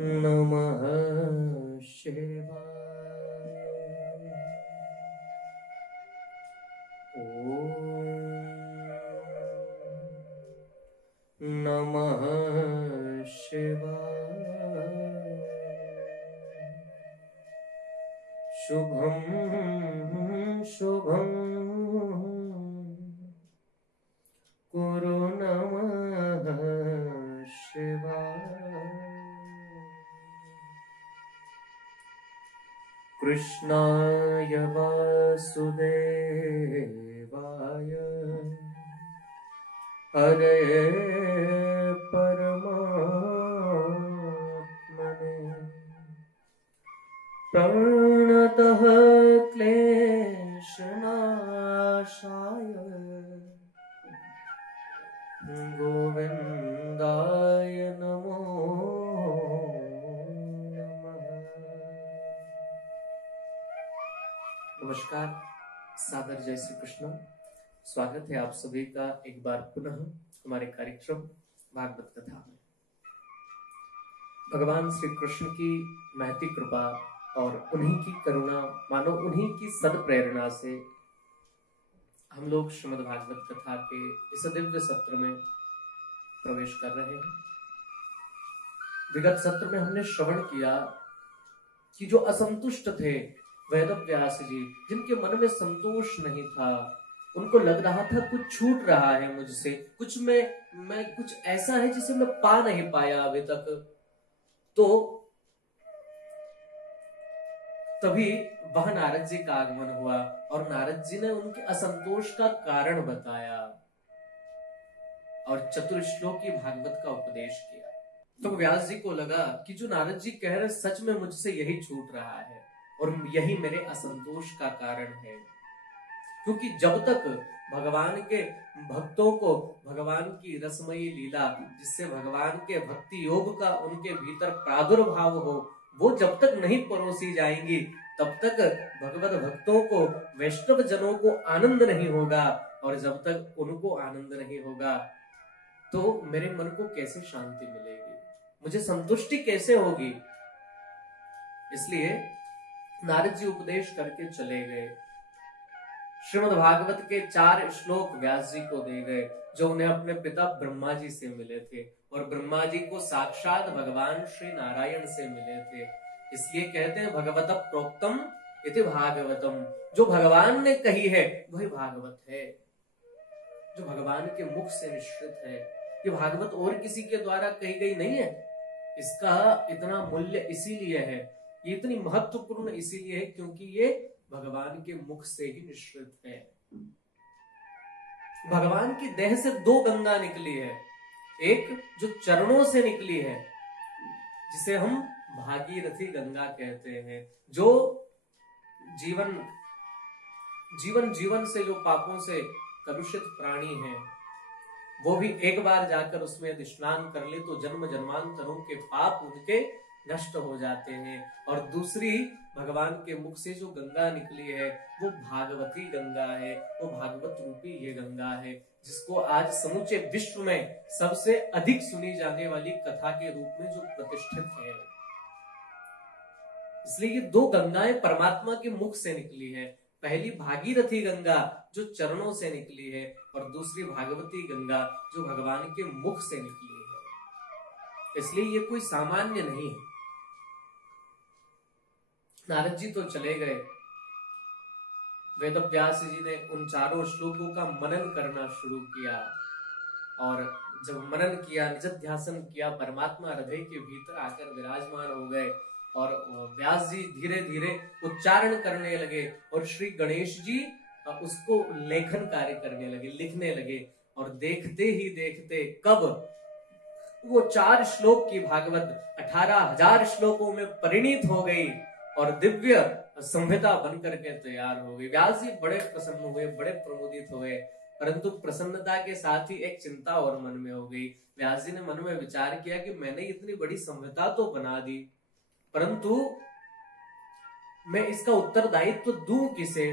नमः शिवाय। ॐ नमः शिवाय। शुभं शुभं कुरु नमः शिवाय। कृष्णाय वासुदेवाय हरे परमात्मने प्रणतः क्लेशनाशाय गोविन्दाय नमो नमः। नमस्कार, सादर जय श्री कृष्ण। स्वागत है आप सभी का एक बार पुनः हमारे कार्यक्रम भागवत कथा में। भगवान श्री कृष्ण की महती कृपा और उन्हीं की करुणा, मानो उन्हीं की सद प्रेरणा से हम लोग श्रीमद् भागवत कथा के इस दिव्य सत्र में प्रवेश कर रहे हैं। विगत सत्र में हमने श्रवण किया कि जो असंतुष्ट थे वेद व्यास जी, जिनके मन में संतोष नहीं था, उनको लग रहा था कुछ छूट रहा है मुझसे, कुछ मैं कुछ ऐसा है जिसे मैं पा नहीं पाया अभी तक। तो तभी वह नारद जी का आगमन हुआ और नारद जी ने उनके असंतोष का कारण बताया और चतुर्श्लोकी भागवत का उपदेश किया। तो व्यास जी को लगा कि जो नारद जी कह रहे सच में मुझसे यही छूट रहा है और यही मेरे असंतोष का कारण है। क्योंकि जब तक भगवान के भक्तों को भगवान की रसमयी लीला, जिससे भगवान के भक्ति योग का उनके भीतर प्रादुर्भाव हो, वो जब तक नहीं परोसी जाएंगी, तब तक भगवत भक्तों को, वैष्णव जनों को आनंद नहीं होगा। और जब तक उनको आनंद नहीं होगा तो मेरे मन को कैसे शांति मिलेगी, मुझे संतुष्टि कैसे होगी। इसलिए नारद जी उपदेश करके चले गए। श्रीमद् भागवत के 4 श्लोक व्यास जी को दे गए, जो उन्हें अपने पिता ब्रह्मा जी से मिले थे और ब्रह्मा जी को साक्षात भगवान श्री नारायण से मिले थे। इसलिए कहते हैं भगवत प्रोक्तम इति भागवतम। जो भगवान ने कही है वही भागवत है, जो भगवान के मुख से निश्चित है। ये भागवत और किसी के द्वारा कही गई नहीं है। इसका इतना मूल्य इसीलिए है, ये इतनी महत्वपूर्ण इसीलिए है क्योंकि ये भगवान के मुख से ही निश्चित है। भगवान की देह से 2 गंगा निकली है। एक जो चरणों से निकली है, जिसे हम भागीरथी गंगा कहते हैं, जो जीवन से जो पापों से कलुषित प्राणी है, वो भी एक बार जाकर उसमें यदि स्नान कर ले तो जन्म जन्मांतरों के पाप उनके नष्ट हो जाते हैं। और दूसरी भगवान के मुख से जो गंगा निकली है वो भागवती गंगा है, वो भागवत रूपी ये गंगा है, जिसको आज समूचे विश्व में सबसे अधिक सुनी जाने वाली कथा के रूप में जो प्रतिष्ठित है। इसलिए ये 2 गंगाएं परमात्मा के मुख से निकली है। पहली भागीरथी गंगा जो चरणों से निकली है और दूसरी भागवती गंगा जो भगवान के मुख से निकली है। इसलिए ये कोई सामान्य नहीं है। नारद जी तो चले गए, वेद व्यास जी ने उन 4 श्लोकों का मनन करना शुरू किया और जब मनन किया, निजध्यासन किया, परमात्मा हृदय के भीतर आकर विराजमान हो गए और व्यास जी धीरे धीरे उच्चारण करने लगे और श्री गणेश जी उसको लेखन कार्य करने लगे, लिखने लगे। और देखते ही देखते कब वो 4 श्लोक की भागवत 18,000 श्लोकों में परिणीत हो गई और दिव्य संहिता बनकर के तैयार हो गई। व्यास जी बड़े प्रसन्न हुए, बड़े प्रमोदित हुए, परंतु प्रसन्नता के साथ ही एक चिंता और मन में हो गई। व्यास जी ने मन में विचार किया कि मैंने इतनी बड़ी संहिता तो बना दी, परंतु मैं इसका उत्तरदायित्व दूं किसे,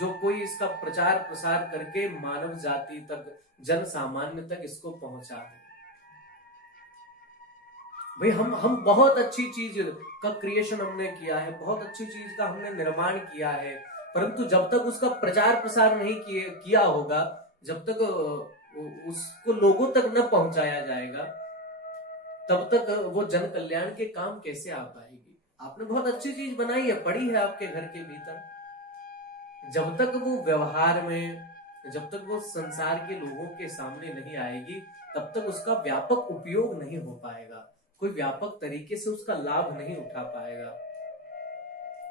जो कोई इसका प्रचार प्रसार करके मानव जाति तक, जन सामान्य तक इसको पहुंचा दे। भाई हम बहुत अच्छी चीज का क्रिएशन हमने किया है, बहुत अच्छी चीज का हमने निर्माण किया है, परंतु जब तक उसका प्रचार प्रसार नहीं किया होगा, जब तक उसको लोगों तक न पहुंचाया जाएगा, तब तक वो जन कल्याण के काम कैसे आ पाएगी। आपने बहुत अच्छी चीज बनाई है, पड़ी है आपके घर के भीतर, जब तक वो व्यवहार में, जब तक वो संसार के लोगों के सामने नहीं आएगी, तब तक उसका व्यापक उपयोग नहीं हो पाएगा, कोई व्यापक तरीके से उसका लाभ नहीं उठा पाएगा।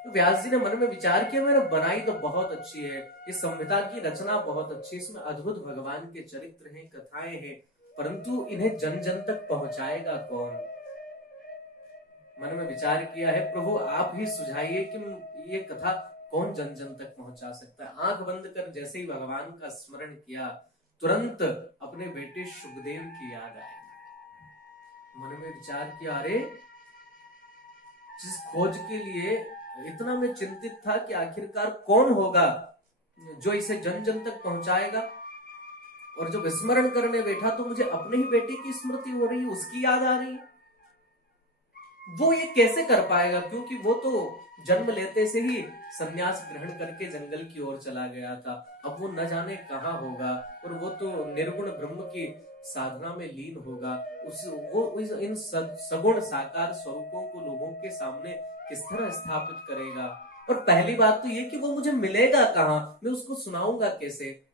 तो व्यास जी ने मन में विचार किया, मैंने बनाई तो बहुत अच्छी है, इस संहिता की रचना बहुत अच्छी है, इसमें अद्भुत भगवान के चरित्र हैं, कथाएं हैं, परंतु इन्हें जन जन तक पहुंचाएगा कौन। मन में विचार किया है, प्रभु आप ही सुझाइए कि ये कथा कौन जन जन तक पहुंचा सकता है। आंख बंद कर जैसे ही भगवान का स्मरण किया, तुरंत अपने बेटे शुकदेव की याद आई। मन में विचार किया, अरे जिस खोज के लिए इतना मैं चिंतित था कि आखिरकार कौन होगा जो इसे जन जन तक पहुंचाएगा, और जब स्मरण करने बैठा तो मुझे अपने ही बेटे की स्मृति हो रही है, उसकी याद आ रही है। वो ये कैसे कर पाएगा, क्योंकि वो तो जन्म लेते से ही संन्यास ग्रहण करके जंगल की ओर चला गया था, अब वो न जाने कहाँ होगा, और वो तो निर्गुण ब्रह्म की साधना में लीन होगा। इन सगुण साकार स्वरूपों को लोगों के सामने किस तरह स्थापित करेगा। और पहली बात तो ये कि वो मुझे मिलेगा कहाँ, मैं उसको सुनाऊंगा कैसे।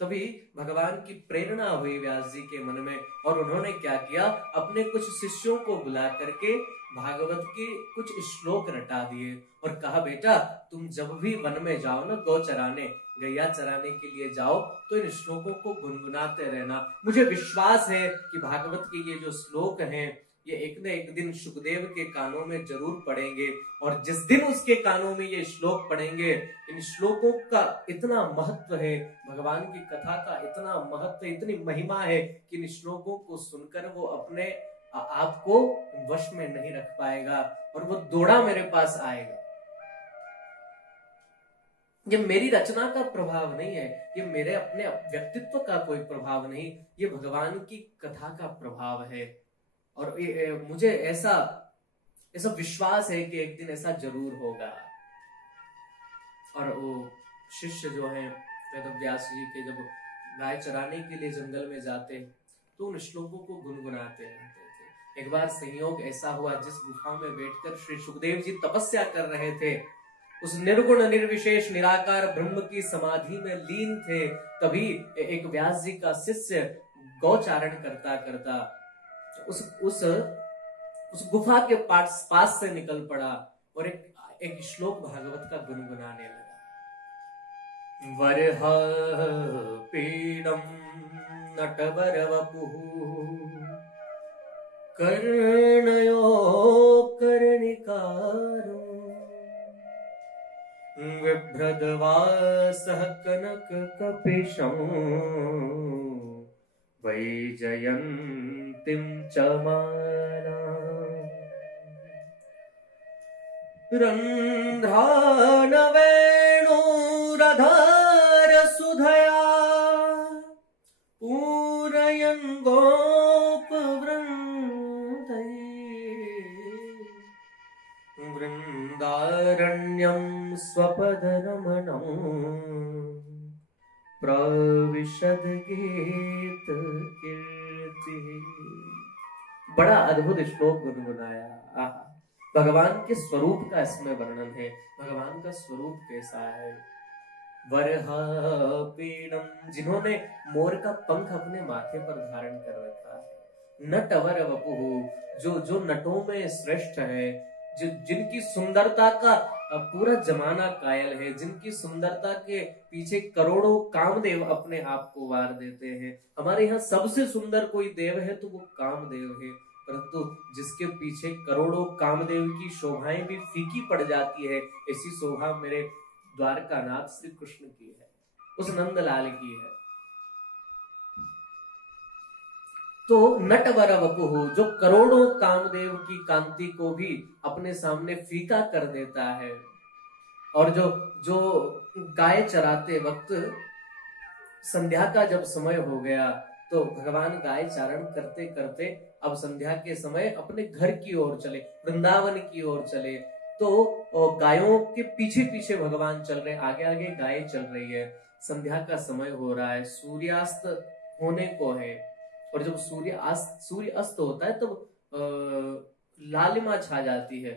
तभी भगवान की प्रेरणा हुई व्यास जी के मन में, और उन्होंने क्या किया, अपने कुछ शिष्यों को बुला करके भागवत के कुछ श्लोक रटा दिए और कहा, बेटा तुम जब भी वन में जाओ ना, गौ चराने, गैया चराने के लिए जाओ, तो इन श्लोकों को गुनगुनाते रहना। मुझे विश्वास है कि भागवत के ये जो श्लोक हैं, ये एक न एक दिन शुकदेव के कानों में जरूर पड़ेंगे, और जिस दिन उसके कानों में ये श्लोक पड़ेंगे, इन श्लोकों का इतना महत्व है, भगवान की कथा का इतना महत्व, इतनी महिमा है कि इन श्लोकों को सुनकर वो अपने आप को वश में नहीं रख पाएगा, और वो दौड़ा मेरे पास आएगा। ये मेरी रचना का प्रभाव नहीं है, ये मेरे अपने व्यक्तित्व का कोई प्रभाव नहीं, ये भगवान की कथा का प्रभाव है। और मुझे ऐसा विश्वास है कि एक दिन ऐसा जरूर होगा। और वो शिष्य जो है वेद व्यास जी के, जब गाय चराने के लिए जंगल में जाते तो उन श्लोकों को गुनगुनाते रहते थे। एक बार संयोग ऐसा हुआ, जिस गुफा में बैठकर श्री सुखदेव जी तपस्या कर रहे थे, उस निर्गुण निर्विशेष निराकार ब्रह्म की समाधि में लीन थे, तभी एक व्यास जी का शिष्य गौचारण करता करता उस गुफा के पास से निकल पड़ा और एक श्लोक भागवत का गुनगुनाने लगा। वरह पीडम नटवर वपुः कर्णयो कर्णिकारो बिभ्रद्वासः कनक कपिशं वैजयन्तीं च माला रन्ध्रान वेणुरधार सुधया पूरयन् गोपवृन्दै वृन्दारण्यं स्वपदरमणं प्रविशद गीत कीर्ति। बड़ा अद्भुत श्लोक गुनगुनाया। भगवान के स्वरूप का इसमें वर्णन है, भगवान का स्वरूप कैसा है। वरह पीडम, जिन्होंने मोर का पंख अपने माथे पर धारण कर रखा है। नटवर वपुः, जो नटों में श्रेष्ठ है, जिनकी सुंदरता का पूरा जमाना कायल है, जिनकी सुंदरता के पीछे करोड़ों कामदेव अपने आप को वार देते हैं। हमारे यहाँ सबसे सुंदर कोई देव है तो वो कामदेव है, परंतु जिसके पीछे करोड़ों कामदेव की शोभाएं भी फीकी पड़ जाती है, ऐसी शोभा मेरे द्वारकानाथ श्री कृष्ण की है, उस नंदलाल की है। तो नटवर वपुः, जो करोड़ों कामदेव की कांति को भी अपने सामने फीका कर देता है, और जो गाय चराते वक्त संध्या का जब समय हो गया तो भगवान गाय चारण करते करते अब संध्या के समय अपने घर की ओर चले, वृंदावन की ओर चले। तो गायों के पीछे पीछे भगवान चल रहे, आगे आगे गाय चल रही है। संध्या का समय हो रहा है, सूर्यास्त होने को है, और जब सूर्य अस्त होता है तो लालिमा छा जाती है।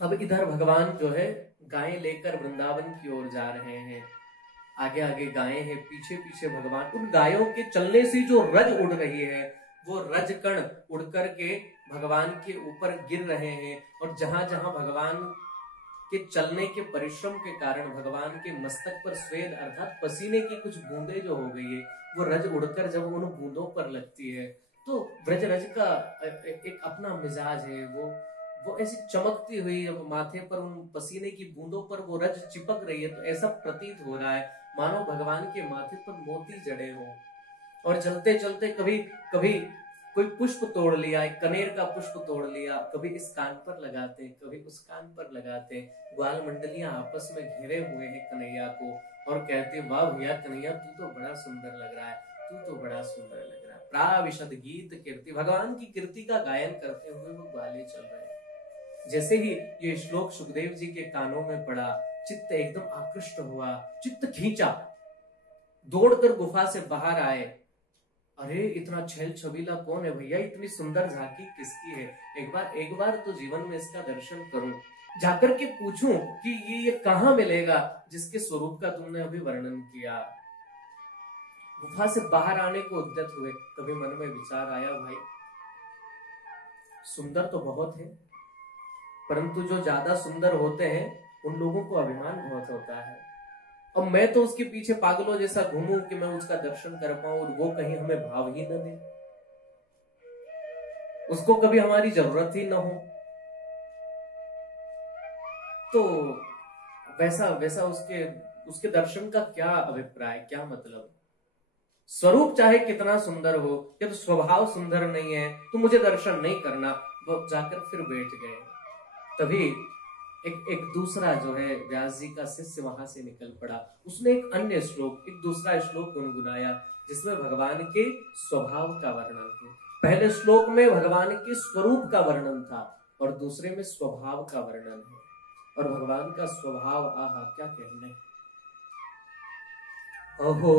अब इधर भगवान जो है गाय लेकर वृंदावन की ओर जा रहे हैं। आगे आगे गायें हैं, पीछे पीछे भगवान। उन गायों के चलने से जो रज उड़ रही है, वो रज कण उड़ करके भगवान के ऊपर गिर रहे हैं, और जहां जहां भगवान के चलने के परिश्रम के कारण भगवान के मस्तक पर स्वेद अर्थात पसीने की कुछ बूंदें जो हो गई है, वो रज उड़कर जब उन बूंदों पर लगती है तो ब्रज रज का एक अपना मिजाज है। वो ऐसी चमकती हुई, जब माथे पर उन पसीने की बूंदों पर वो रज चिपक रही है तो ऐसा प्रतीत हो रहा है मानो भगवान के माथे पर मोती जड़े हों। और चलते चलते कभी कभी कोई पुष्प तोड़ लिया, एक कनेर का पुष्प तोड़ लिया, कभी इस कान पर लगाते, कभी उस कान पर लगाते। ग्वाल मंडलियां आपस में घेरे हुए हैं कन्हैया को और कहते, वाह भैया कन्हैया, तू तो बड़ा सुंदर लग रहा है, तू तो बड़ा सुंदर लग रहा है। प्राविशद गीत कीर्ति, भगवान की कीर्ति का गायन करते हुए वो ग्वाले चल रहे हैं। जैसे ही ये श्लोक सुखदेव जी के कानों में पड़ा, चित्त एकदम आकृष्ट हुआ, चित्त खींचा, दौड़कर गुफा से बाहर आए। अरे इतना छेल छबीला कौन है भैया, इतनी सुंदर झांकी किसकी है, एक बार तो जीवन में इसका दर्शन करूं, जाकर के पूछूं कि ये कहां मिलेगा जिसके स्वरूप का तुमने अभी वर्णन किया। गुफा से बाहर आने को उद्यत हुए, तभी मन में विचार आया, भाई सुंदर तो बहुत है, परंतु जो ज्यादा सुंदर होते हैं उन लोगों को अभिमान बहुत होता है। अब मैं तो उसके पीछे पागलों जैसा घूमूं कि मैं उसका दर्शन कर पाऊं और वो कहीं हमें भाव ही न दे, उसको कभी हमारी जरूरत ही न हो। तो वैसा वैसा उसके दर्शन का क्या अभिप्राय, क्या मतलब। स्वरूप चाहे कितना सुंदर हो, जब स्वभाव सुंदर नहीं है तो मुझे दर्शन नहीं करना। वो जाकर फिर बैठ गए। तभी एक दूसरा जो है व्यास जी का शिष्य वहां से निकल पड़ा। उसने एक अन्य श्लोक, एक दूसरा श्लोक गुनगुनाया जिसमें भगवान के स्वभाव का वर्णन है। पहले श्लोक में भगवान के स्वरूप का वर्णन था और दूसरे में स्वभाव का वर्णन है। और भगवान का स्वभाव, आहा क्या कहने। अहो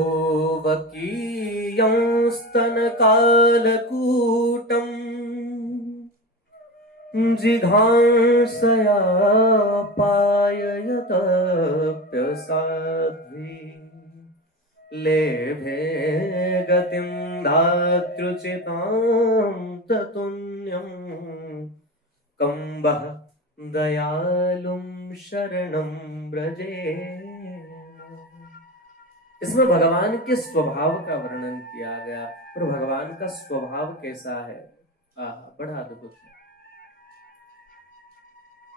वकीयं स्तन कालकूटम जिघांसया पाययत प्यसाध्वी लेभे गतिं धातृचितां ततुन्यं कंबः दयालुं शरणं व्रजे। इसमें भगवान के स्वभाव का वर्णन किया गया। और भगवान का स्वभाव कैसा है, बड़ा अद्भुत है।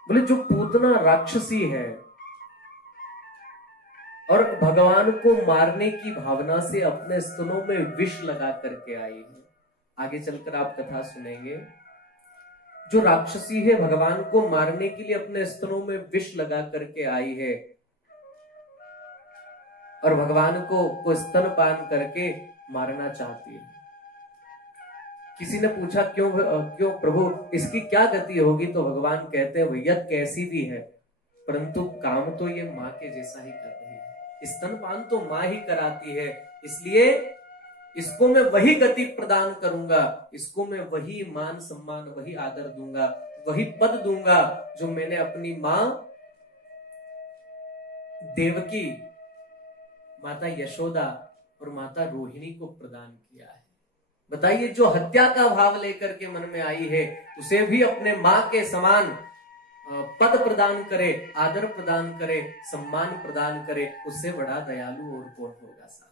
बोले जो पूतना राक्षसी है और भगवान को मारने की भावना से अपने स्तनों में विष लगा करके आई है, आगे चलकर आप कथा सुनेंगे। जो राक्षसी है भगवान को मारने के लिए अपने स्तनों में विष लगा करके आई है और भगवान को स्तनपान करके मारना चाहती है। किसी ने पूछा क्यों प्रभु, इसकी क्या गति होगी? तो भगवान कहते हैं, भैया कैसी भी है परंतु काम तो ये माँ के जैसा ही कर रही है। स्तनपान तो माँ ही कराती है, इसलिए इसको मैं वही गति प्रदान करूंगा, इसको मैं वही मान सम्मान, वही आदर दूंगा, वही पद दूंगा जो मैंने अपनी माँ देवकी, माता यशोदा और माता रोहिणी को प्रदान किया है। बताइए, जो हत्या का भाव लेकर के मन में आई है उसे भी अपने माँ के समान पद प्रदान करे, आदर प्रदान करे, सम्मान प्रदान करे, उससे बड़ा दयालु और कौन होगा साहब।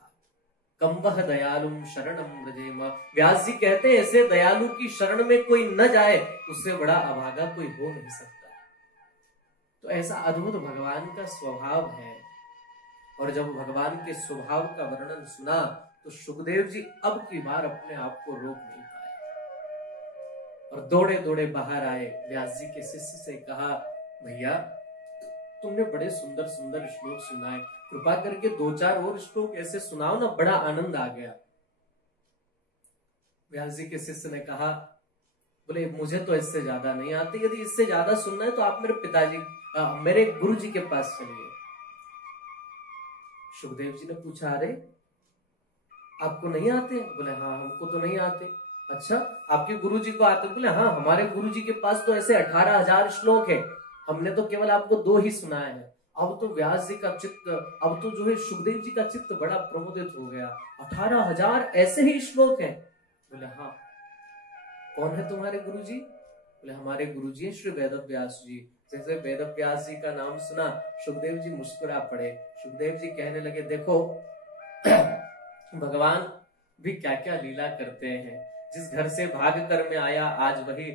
कंबह दयालुम शरणम व्रजेम। व्यास जी कहते हैं, ऐसे दयालु की शरण में कोई न जाए उससे बड़ा अभागा कोई हो नहीं सकता। तो ऐसा अद्भुत भगवान का स्वभाव है। और जब भगवान के स्वभाव का वर्णन सुना तो सुखदेव जी अब की बार अपने आप को रोक नहीं पाए और दौड़े दौड़े बाहर आए। व्यास जी के शिष्य से कहा, भैया तुमने बड़े सुंदर सुंदर श्लोक सुनाए, कृपा करके 2-4 और श्लोक ऐसे सुनाओ ना, बड़ा आनंद आ गया। व्यास जी के शिष्य ने कहा, बोले मुझे तो इससे ज्यादा नहीं आते, यदि इससे ज्यादा सुनना है तो आप मेरे पिताजी मेरे गुरु जी के पास चलिए। सुखदेव जी ने पूछा, अरे आपको नहीं आते? बोले हाँ हमको तो नहीं आते। अच्छा आपके गुरु जी को आते? बोले हाँ हमारे गुरु जी के पास तो ऐसे 18,000 श्लोक है, हमने तो केवल आपको 2 ही सुनाए हैं। अब तो व्यास जी का चित्त, अब तो जो है सुखदेव जी का चित्त बड़ा प्रमोदित हो गया, 18,000 ऐसे ही श्लोक हैं। बोले हाँ कौन है तुम्हारे गुरु जी? बोले हमारे गुरु जी श्री वेदव्यास जी। जैसे वेदव्यास जी का नाम सुना सुखदेव जी मुस्कुरा पड़े। सुखदेव जी कहने लगे, देखो भगवान भी क्या क्या लीला करते हैं। जिस घर से भाग कर मैं आया, आज वही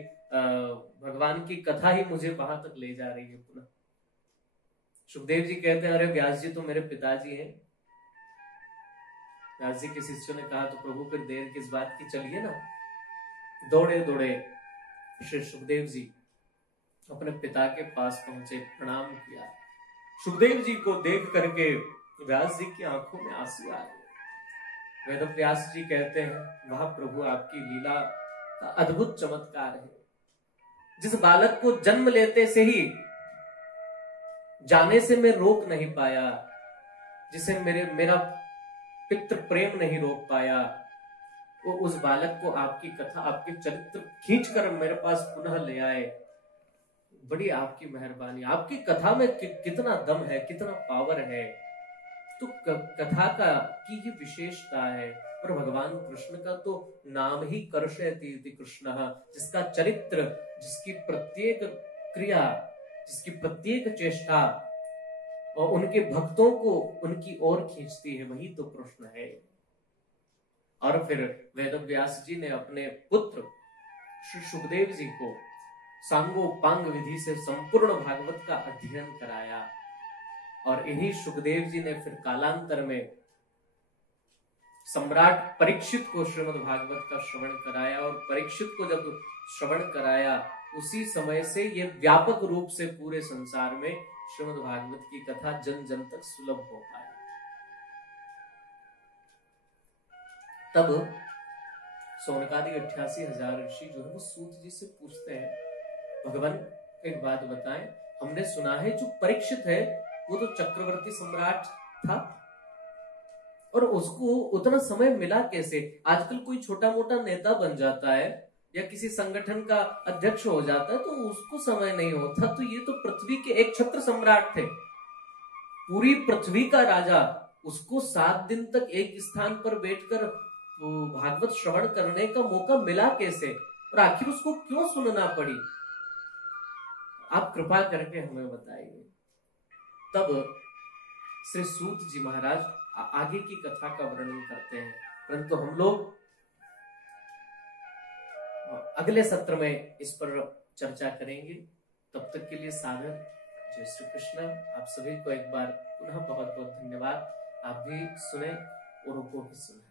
भगवान की कथा ही मुझे वहां तक ले जा रही है पुनः। सुखदेव जी कहते हैं, अरे व्यास जी तो मेरे पिताजी हैं। व्यास जी के शिष्यों ने कहा, तो प्रभु फिर देर किस बात की, चलिए ना। दौड़े दौड़े श्री सुखदेव जी अपने पिता के पास पहुंचे, प्रणाम किया। सुखदेव जी को देख करके व्यास जी की आंखों में आंसू आ गए। वेदव्यास जी कहते हैं, वह प्रभु आपकी लीला का अद्भुत चमत्कार है। जिस बालक को जन्म लेते से ही जाने से मैं रोक नहीं पाया, जिसे मेरा पितृ प्रेम नहीं रोक पाया, वो उस बालक को आपकी कथा, आपके चरित्र खींचकर मेरे पास पुनः ले आए। बड़ी आपकी मेहरबानी। आपकी कथा में कितना दम है, कितना पावर है। तो कथा का की ये विशेषता है। और भगवान कृष्ण का तो नाम ही कर्षयति इति कृष्णः, जिसका चरित्र, जिसकी प्रत्येक क्रिया, जिसकी प्रत्येक चेष्टा और उनके भक्तों को उनकी ओर खींचती है, वही तो कृष्ण है। और फिर वेदव्यास जी ने अपने पुत्र श्री सुखदेव जी को सांगोपांग विधि से संपूर्ण भागवत का अध्ययन कराया। और इन्हीं सुखदेव जी ने फिर कालांतर में सम्राट परीक्षित को श्रीमद् भागवत का श्रवण कराया। और परीक्षित को जब श्रवण कराया, उसी समय से ये व्यापक रूप से पूरे संसार में श्रीमद् भागवत की कथा जन जन तक सुलभ हो पाई। तब सोनकादि 88,000 ऋषि जो है वो सूत जी से पूछते हैं, भगवान एक बात बताएं, हमने सुना है जो परीक्षित है वो तो चक्रवर्ती सम्राट था, और उसको उतना समय मिला कैसे? आजकल कोई छोटा मोटा नेता बन जाता है या किसी संगठन का अध्यक्ष हो जाता है तो उसको समय नहीं होता। तो ये तो पृथ्वी के एक छत्र सम्राट थे, पूरी पृथ्वी का राजा, उसको 7 दिन तक एक स्थान पर बैठकर भागवत श्रवण करने का मौका मिला कैसे? और आखिर उसको क्यों सुनना पड़ी? आप कृपा करके हमें बताइए। तब श्री सूत जी महाराज आगे की कथा का वर्णन करते हैं, परंतु हम लोग अगले सत्र में इस पर चर्चा करेंगे। तब तक के लिए सादर जय श्री कृष्ण। आप सभी को एक बार पुनः बहुत बहुत धन्यवाद। आप भी सुने और उनको भी सुने।